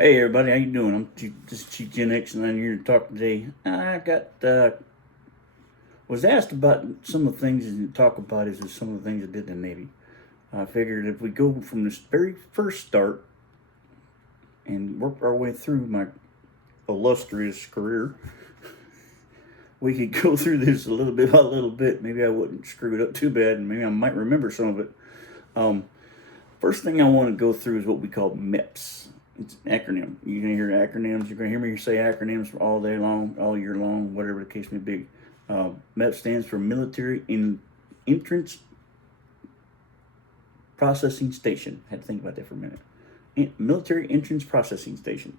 Hey everybody, how you doing? This is Chief Gen X, and I'm here to talk today. I got was asked about some of the things to talk about is some of the things I did in the Navy. I figured if we go from this very first start and work our way through my illustrious career, we could go through this a little bit by little bit. Maybe I wouldn't screw it up too bad, and maybe I might remember some of it. Um, First thing I want to go through is what we call Meps. It's an acronym. You're going to hear acronyms. You're going to hear me say acronyms all day long, all year long, whatever the case may be. Meps stands for Military Entrance Processing Station. I had to think about that for a minute. Military Entrance Processing Station.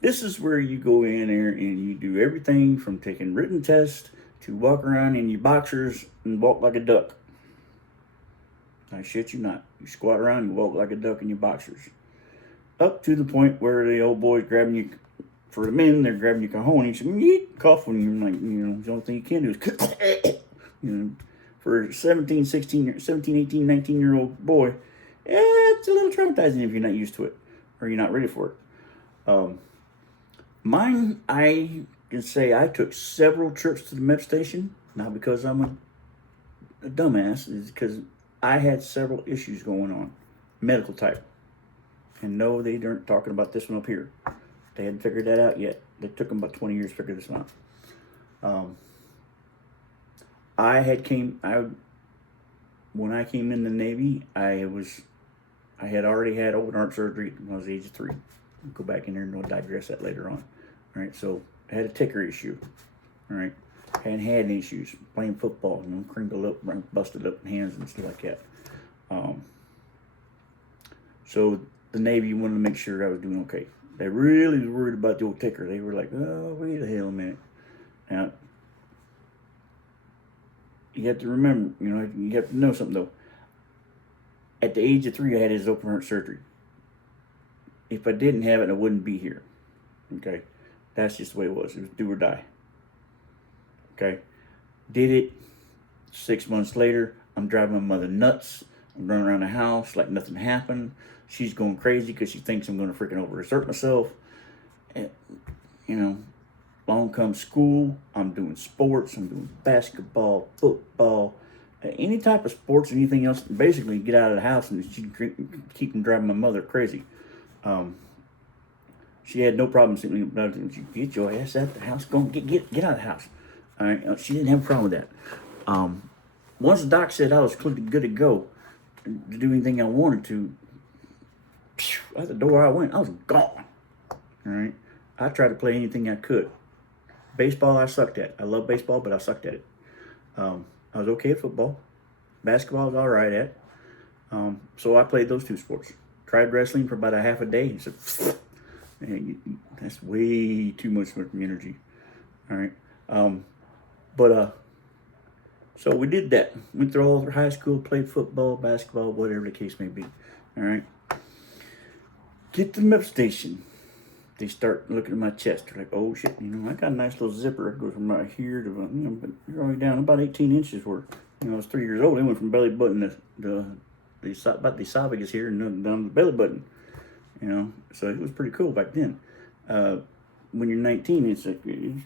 This is where you go in there and you do everything from taking written tests to walk around in your boxers and walk like a duck. I shit you not. You squat around and walk like a duck in your boxers. Up to the point where the old boys grabbing you, for the men, they're grabbing your cojones and you cough when you're like, the only thing you can do is, for a 17, 16, 17, 18, 19-year-old boy, it's a little traumatizing if you're not used to it or you're not ready for it. Mine, I can say I took several trips to the MEP station, not because I'm a dumbass, it's because I had several issues going on, medical type. And no, they aren't talking about this one up here. They hadn't figured that out yet. It took them about 20 years to figure this one out. When I came in the Navy, I had already had open heart surgery when I was the age of 3. I'll go back in there and we'll digress that later on. All right, so I had a ticker issue. All right, hadn't had issues playing football, crinkled up, busted up hands and stuff like that. So the Navy wanted to make sure I was doing okay. They really was worried about the old ticker. They were like, oh, wait a hell a minute. Now, you have to remember, you have to know something though. At the age of 3, I had his open heart surgery. If I didn't have it, I wouldn't be here. Okay? That's just the way it was. It was do or die. Okay? Did it. 6 months later, I'm driving my mother nuts. I'm running around the house like nothing happened. She's going crazy because she thinks I'm going to freaking overexert myself. And, along comes school. I'm doing sports. I'm doing basketball, football, any type of sports, anything else. Basically, get out of the house and she keep from driving my mother crazy. She had no problem saying, "Get your ass out of the house. Go get out of the house." All right. She didn't have a problem with that. Once the doc said I was good to go to do anything I wanted to, out the door I went. I was gone. All right. I tried to play anything I could. Baseball I sucked at. I love baseball, but I sucked at it. I was okay at football. Basketball I was all right at. So I played those 2 sports. Tried wrestling for about a half a day. He said, man, that's way too much for my energy. All right. So we did that. Went through all through high school, played football, basketball, whatever the case may be. All right. Get to the MEP station. They start looking at my chest. They're like, oh shit, I got a nice little zipper. It goes from right here to, but you're only down about 18 inches where, I was 3 years old. It went from belly button to about the esophagus here and then down to the belly button. So it was pretty cool back then. When you're 19, it's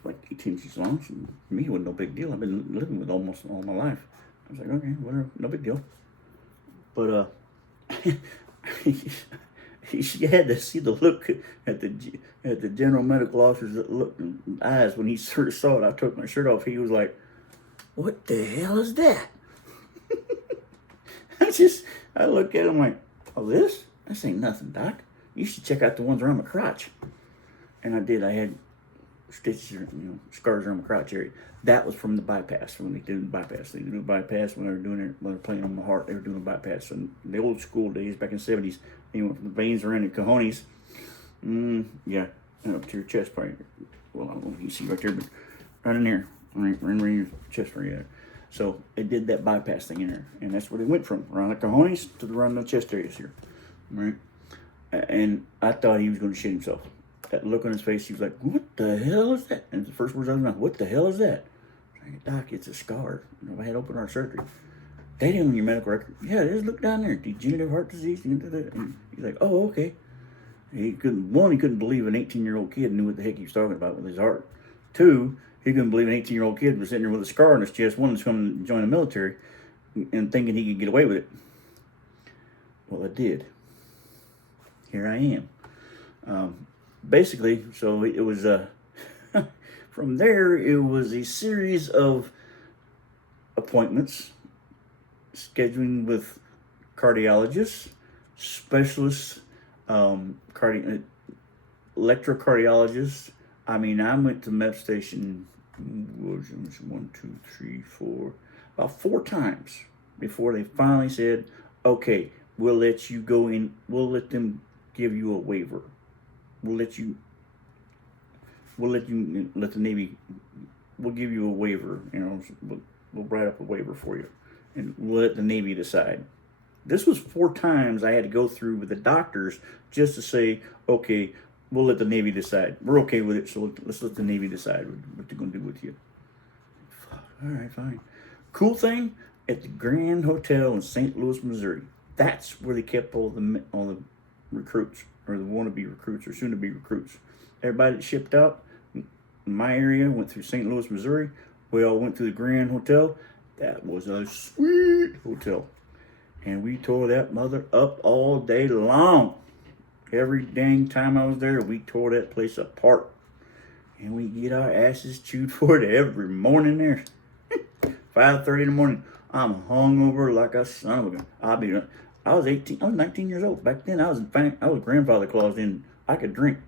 like 18 inches long. So for me, it wasn't no big deal. I've been living with almost all my life. I was like, okay, whatever, no big deal. But you had to see the look at the general medical officer's eyes when he first saw it. I took my shirt off. He was like, "What the hell is that?" I look at him like, "Oh, this ain't nothing, Doc. You should check out the ones around my crotch." And I did. I had stitches, scars around my crotch area. That was from the bypass, when they did the bypass. They did a bypass when they were doing it, when they were playing on my heart. They were doing a bypass. And in the old school days, back in the 70s, they went from the veins around your cojones. Yeah, up to your chest part. Well, I don't know if you can see right there, but right in there, right around your chest area. So they did that bypass thing in there. And that's where they went from, around the cojones to around the chest areas here. Right? And I thought he was going to shit himself. That look on his face, he was like, "What the hell is that?" And the first words out of his mouth, "What the hell is that?" I was like, "Doc, it's a scar. I had open heart surgery." "They didn't on your medical record." "Yeah, just look down there. Degenerative heart disease." And he's like, "Oh, okay." He couldn't believe an 18-year-old kid knew what the heck he was talking about with his heart. Two, he couldn't believe an 18-year-old kid was sitting there with a scar on his chest, wanting to come and join the military, and thinking he could get away with it. Well, I did. Here I am. Basically, so it was from there, it was a series of appointments, scheduling with cardiologists, specialists, electrocardiologists. I mean, I went to Meps station, one, two, three, four, about 4 times before they finally said, okay, we'll let you go in, we'll let them give you a waiver. Let the Navy, we'll give you a waiver, we'll write up a waiver for you, and we'll let the Navy decide. This was 4 times I had to go through with the doctors just to say, okay, we'll let the Navy decide. We're okay with it, so let's let the Navy decide what they're going to do with you. All right, fine. Cool thing, at the Grand Hotel in St. Louis, Missouri, that's where they kept all the recruits, or the wannabe recruits, or soon-to-be recruits. Everybody that shipped out in my area went through St. Louis, Missouri. We all went to the Grand Hotel. That was a sweet hotel. And we tore that mother up all day long. Every dang time I was there, we tore that place apart. And we get our asses chewed for it every morning there. 5:30 in the morning. I'm hungover like a son of a gun. I was 19 years old. Back then, I was grandfather clause, and I could drink.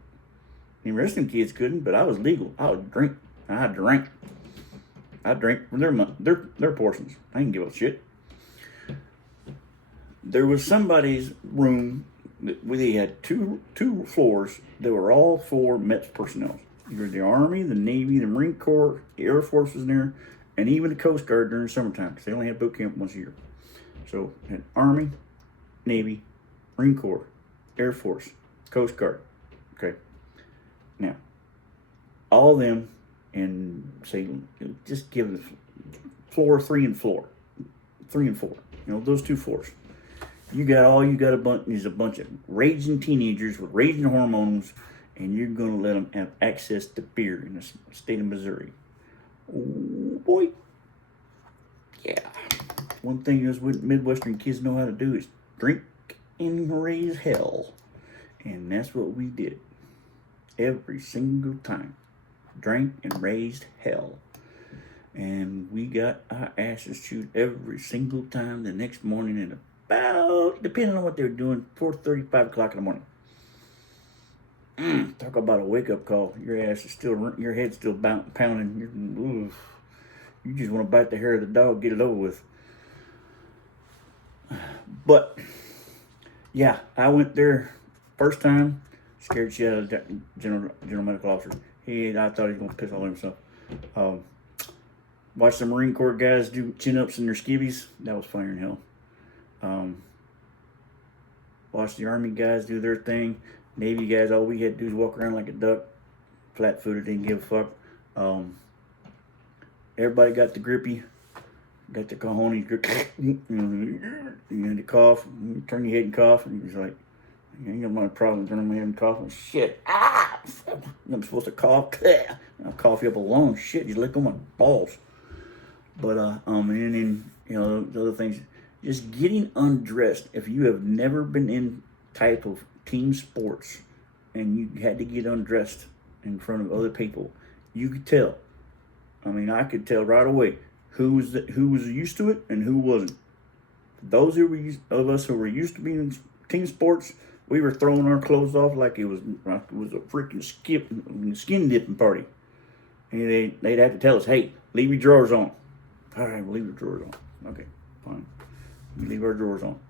The rest of them kids couldn't, but I was legal. I would drink. I drank from their portions. I didn't give a shit. There was somebody's room where they had two floors that were all for Meps personnel. Either the Army, the Navy, the Marine Corps, the Air Force was in there, and even the Coast Guard during the summertime, because they only had boot camp once a year. So, had Army, Navy, Marine Corps, Air Force, Coast Guard. Okay. Now, all of them, and say, just give the floor 3 and 4. 3 and 4. Those 2 floors. You got a bunch of raging teenagers with raging hormones, and you're going to let them have access to beer in the state of Missouri. Oh, boy. Yeah. One thing those Midwestern kids know how to do is drink and raise hell. And that's what we did. Every single time. Drank and raised hell. And we got our asses chewed every single time the next morning at about, depending on what they were doing, 4:30, 5 o'clock in the morning. Talk about a wake-up call. Your ass is still, your head's still pounding. You just want to bite the hair of the dog, get it over with. But, yeah, I went there first time, scared shit out of the general medical officer. I thought he was going to piss all over himself. Watched the Marine Corps guys do chin-ups in their skivvies. That was funnier than hell. Watched the Army guys do their thing. Navy guys, all we had to do was walk around like a duck. Flat-footed, didn't give a fuck. Everybody got the grippy. Got the cojones. You had to cough. You turn your head and cough. And he was like, I ain't got no problem turning my head and coughing. Shit. I'm supposed to cough. I'll cough you up alone. Shit, you lick on my balls. But, and then, the other things. Just getting undressed. If you have never been in type of team sports and you had to get undressed in front of other people, you could tell. I mean, I could tell right away who was used to it and who wasn't. Those of us who were used to being in team sports, we were throwing our clothes off like it was a freaking skin dipping party. And they'd have to tell us, hey, leave your drawers on. All right, we'll leave your drawers on. Okay, fine. We leave our drawers on.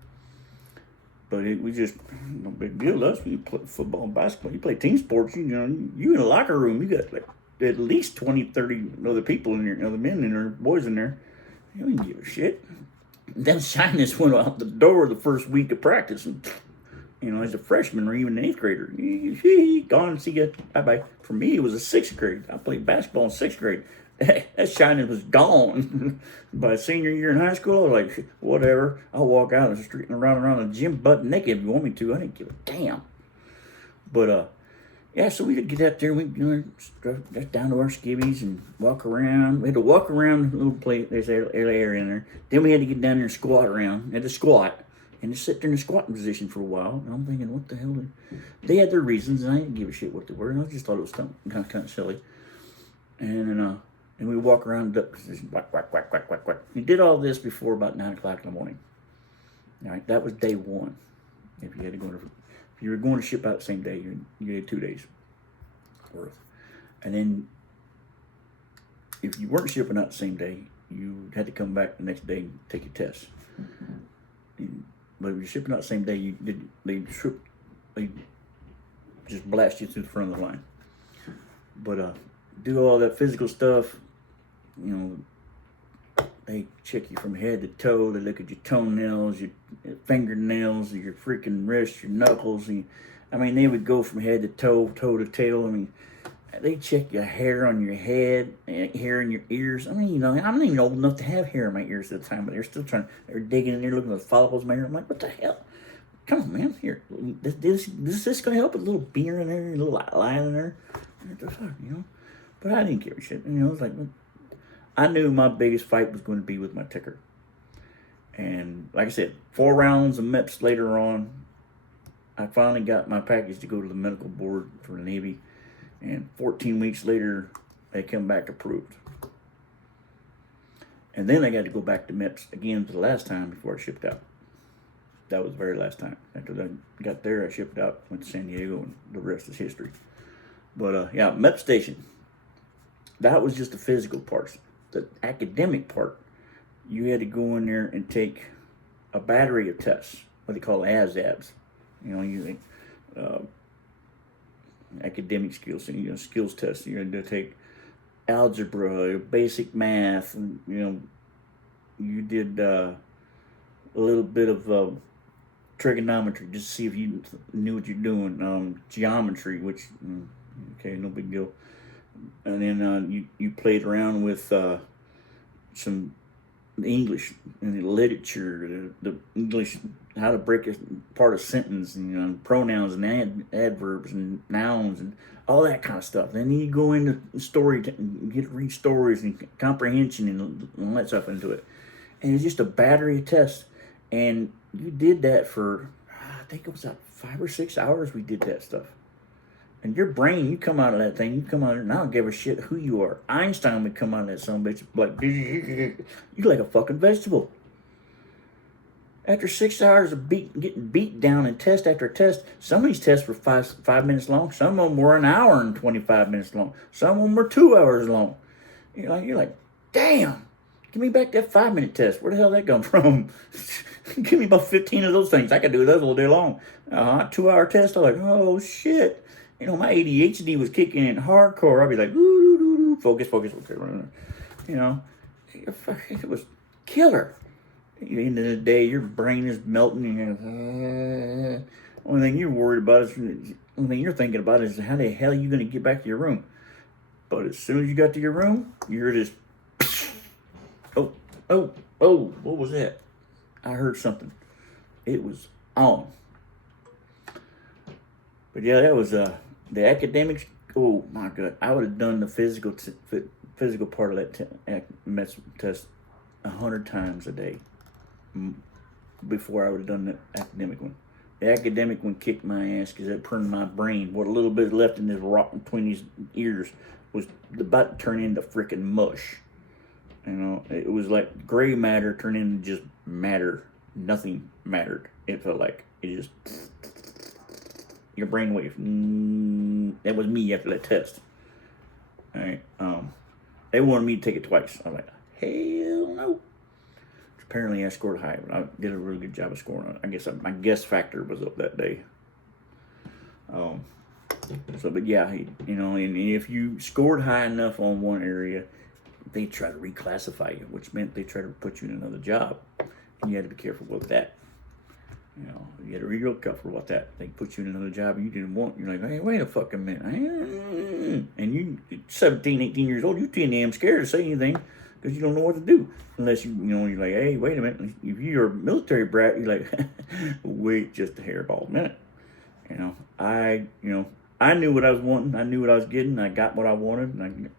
But we just, no big deal to us. When you play football and basketball, you play team sports, you in a locker room, you got like at least 20, 30 other people in there, other men in there, boys in there. You don't give a shit. Them shyness went out the door the first week of practice. And, as a freshman or even an 8th grader, gone, see you, bye-bye. For me, it was a 6th grade. I played basketball in 6th grade. That shyness was gone. By senior year in high school, I was like, whatever. I'll walk out on the street and run around the gym butt naked if you want me to. I didn't give a damn. But yeah, so we'd get out there, we'd just down to our skivvies and walk around. We had to walk around the little place, there's an area in there. Then we had to get down there and squat around. We had to squat and just sit there in the squatting position for a while. And I'm thinking, what the hell? They had their reasons, and I didn't give a shit what they were. And I just thought it was kind of silly. And we walk around the duck position, whack, whack, whack, whack, whack, whack. We did all this before about 9 o'clock in the morning. All right, that was day one. If you were going to ship out the same day, you had 2 days worth. And then if you weren't shipping out the same day, you had to come back the next day and take your test. But if you're shipping out the same day, they just blast you through the front of the line. But do all that physical stuff, they check you from head to toe. They look at your toenails, your fingernails, your freaking wrists, your knuckles. They would go from head to toe to tail. They check your hair on your head, hair in your ears. I'm not even old enough to have hair in my ears at the time, but they're digging in there looking at the follicles in my ear. I'm like, what the hell? Come on, man. Here, is this going to help? A little beer in there, a little line in there. What the fuck, But I didn't give a shit. It was like, I knew my biggest fight was going to be with my ticker. And like I said, 4 rounds of Meps later on, I finally got my package to go to the medical board for the Navy. And 14 weeks later, they come back approved. And then I got to go back to Meps again for the last time before I shipped out. That was the very last time. After I got there, I shipped out, went to San Diego, and the rest is history. But yeah, Meps Station. That was just the physical parts. The academic part, you had to go in there and take a battery of tests, what they call ASABs. Academic skills, skills tests. You had to take algebra, basic math, and you did a little bit of trigonometry just to see if you knew what you're doing. Geometry, which okay, no big deal. And then you played around with some English and the literature, the English, how to break apart a sentence, and pronouns and adverbs and nouns and all that kind of stuff. Then you go into story, you get to read stories and comprehension and all that stuff into it. And it's just a battery of tests. And you did that for, I think it was about 5 or 6 hours we did that stuff. And your brain, you come out of that thing, and I don't give a shit who you are. Einstein would come out of that son of a bitch like, you're like a fucking vegetable. After 6 hours of getting beat down in test after test, some of these tests were 5 minutes long. Some of them were an hour and 25 minutes long. Some of them were 2 hours long. You're like, damn, give me back that 5-minute test. Where the hell did that come from? Give me about 15 of those things. I could do those all day long. 2-hour test, I'm like, oh shit. My ADHD was kicking in hardcore. I'd be like, ooh, focus. It was killer. At the end of the day, your brain is melting. Only thing you're worried about only thing you're thinking about is how the hell are you going to get back to your room? But as soon as you got to your room, you're just, oh, what was that? I heard something. It was on. But yeah, that was the academics. Oh my God, I would have done the physical part of that Meps test 100 times a day before I would have done the academic one. The academic one kicked my ass because it turned my brain. What little bit left in this rock between these ears was about to turn into freaking mush. It was like gray matter turned into just matter. Nothing mattered. It felt like it just. Your brainwave. That was me after that test. All right. They wanted me to take it twice. I was like, hell no. Apparently I scored high, but I did a really good job of scoring on it. I guess my guess factor was up that day. But yeah, and if you scored high enough on one area, they try to reclassify you, which meant they try to put you in another job. And you had to be careful with that. You had to be real careful about that. They put you in another job you didn't want. You're like, hey, wait a fucking minute. And you 17, 18 years old, you're too damn scared to say anything because you don't know what to do. Unless you're like, hey, wait a minute. If you're a military brat, you're like, wait just a hairball minute. I knew what I was wanting. I knew what I was getting. I got what I wanted, and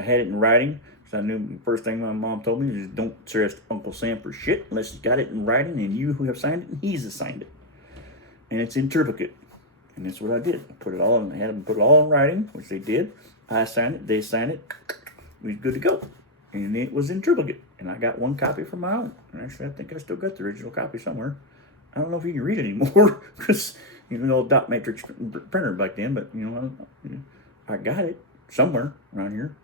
I had it in writing. So I knew the first thing my mom told me is don't trust Uncle Sam for shit unless he's got it in writing and you who have signed it and he's signed it. And it's in triplicate. And that's what I did. I had them put it all in writing, which they did. I signed it, they signed it. We was good to go. And it was in triplicate. And I got one copy for my own. And actually, I think I still got the original copy somewhere. I don't know if you can read it anymore because the old dot matrix printer back then, but I got it somewhere around here.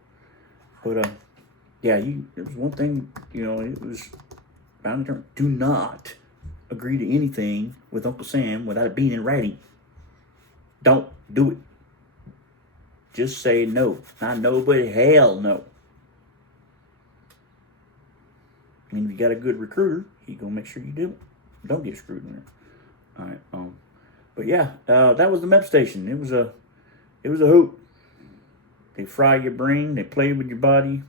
But there was one thing, it was bound to turn. Do not agree to anything with Uncle Sam without it being in writing. Don't do it. Just say no. Not no, but hell no. And if you got a good recruiter, he gonna make sure you don't get screwed in there. All right. But yeah, that was the Meps station. It was a hoot. They fry your brain. They play with your body.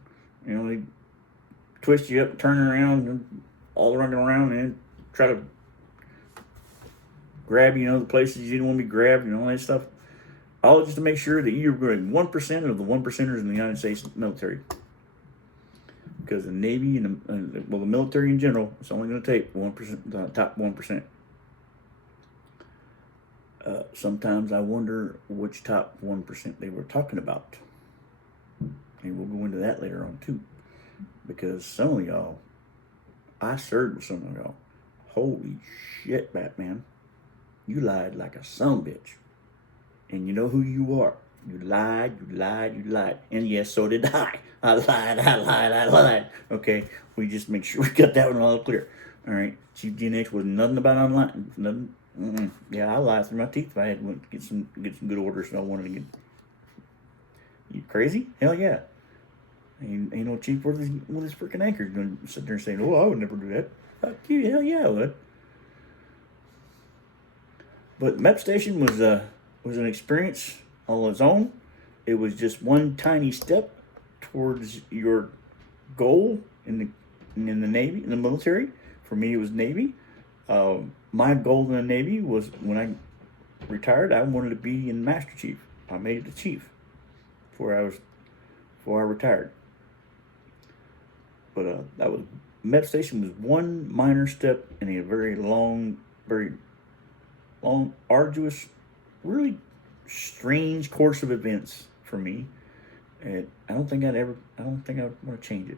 They twist you up, turn around, and all around, and try to grab the places you didn't want to be grabbed, and all that stuff. All just to make sure that you're going 1% of the 1%ers in the United States military. Because the Navy and the military in general, it's only going to take 1%, the top 1%. Sometimes I wonder which top 1% they were talking about. And we'll go into that later on too. Because some of y'all, I served with some of y'all. Holy shit, Batman. You lied like a son bitch. And you know who you are. You lied. And yes, so did I. I lied. Okay, we just make sure we got that one all clear. All right, Chief Gen X was nothing about online. Nothing. Yeah, I lied through my teeth if I had to get some good orders that I wanted to get. You crazy? Hell yeah. Ain't no chief with his freaking anchors going to sit there and say, "Oh, I would never do that." Fuck you. Hell yeah, I would. But Mep Station was an experience all its own. It was just one tiny step towards your goal in the Navy, in the military. For me, it was Navy. My goal in the Navy was when I retired, I wanted to be in Master Chief. I made it to Chief before I retired. But that was Mep Station was one minor step in a very long, arduous, really strange course of events for me. And I don't think I would want to change it.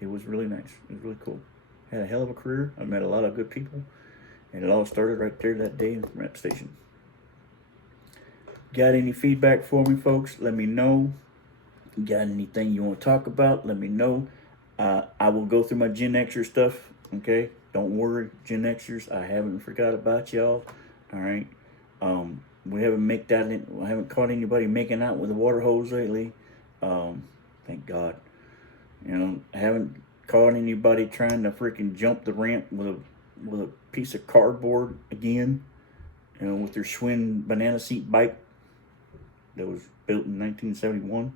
It was really nice. It was really cool. Had a hell of a career. I met a lot of good people. And it all started right there that day in the Mep Station. Got any feedback for me, folks? Let me know. Got anything you want to talk about? Let me know. I will go through my Gen Xer stuff. Okay? Don't worry, Gen Xers. I haven't forgot about y'all. All right? I haven't caught anybody making out with a water hose lately. Thank God. I haven't caught anybody trying to freaking jump the ramp with a piece of cardboard again. With their Schwinn banana seat bike that was built in 1971.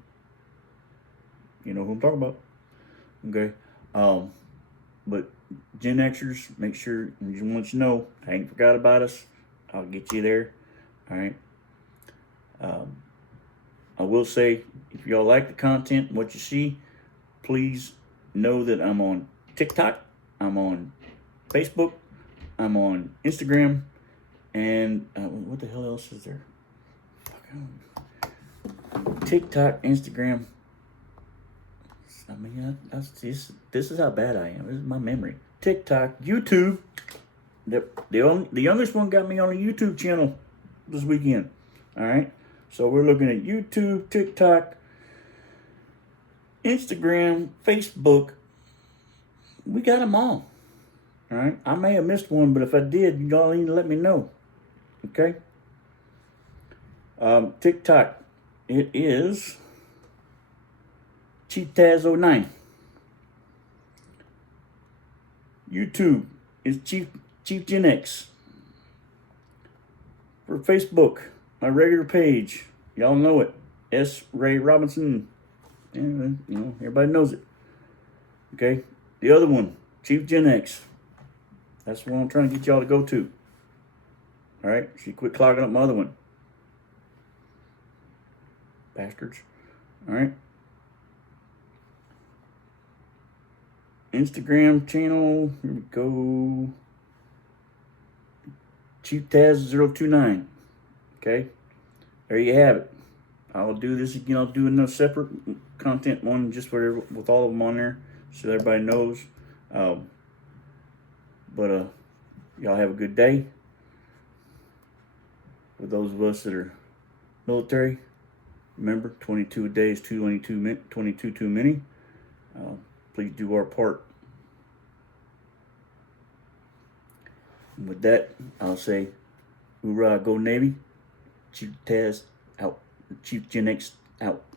You know who I'm talking about. Okay. But Gen Xers, make sure, I just want you to know, I ain't forgot about us. I'll get you there. All right. I will say, if y'all like the content, what you see, please know that I'm on TikTok, I'm on Facebook, I'm on Instagram, and what the hell else is there? TikTok, Instagram. I mean, this is how bad I am. This is my memory. TikTok, YouTube. The youngest one got me on a YouTube channel this weekend. All right. So we're looking at YouTube, TikTok, Instagram, Facebook. We got them all. All right. I may have missed one, but if I did, y'all need to let me know. Okay. TikTok. It is Chief Taz09. YouTube is Chief Gen X. For Facebook, my regular page, y'all know it. S. Ray Robinson. And, everybody knows it. Okay? The other one, Chief Gen X. That's the one I'm trying to get y'all to go to. All right, she quit clogging up my other one. Bastards. All right. Instagram channel. Here we go. ChiefTaz029. Okay. There you have it. I'll do this again. I'll do another separate content one just with all of them on there so everybody knows. But y'all have a good day. For those of us that are military, remember 22 a day is 22 too many. Please do our part. And with that, I'll say, hoorah, go Navy. Chief Taz out. Chief Gen X out.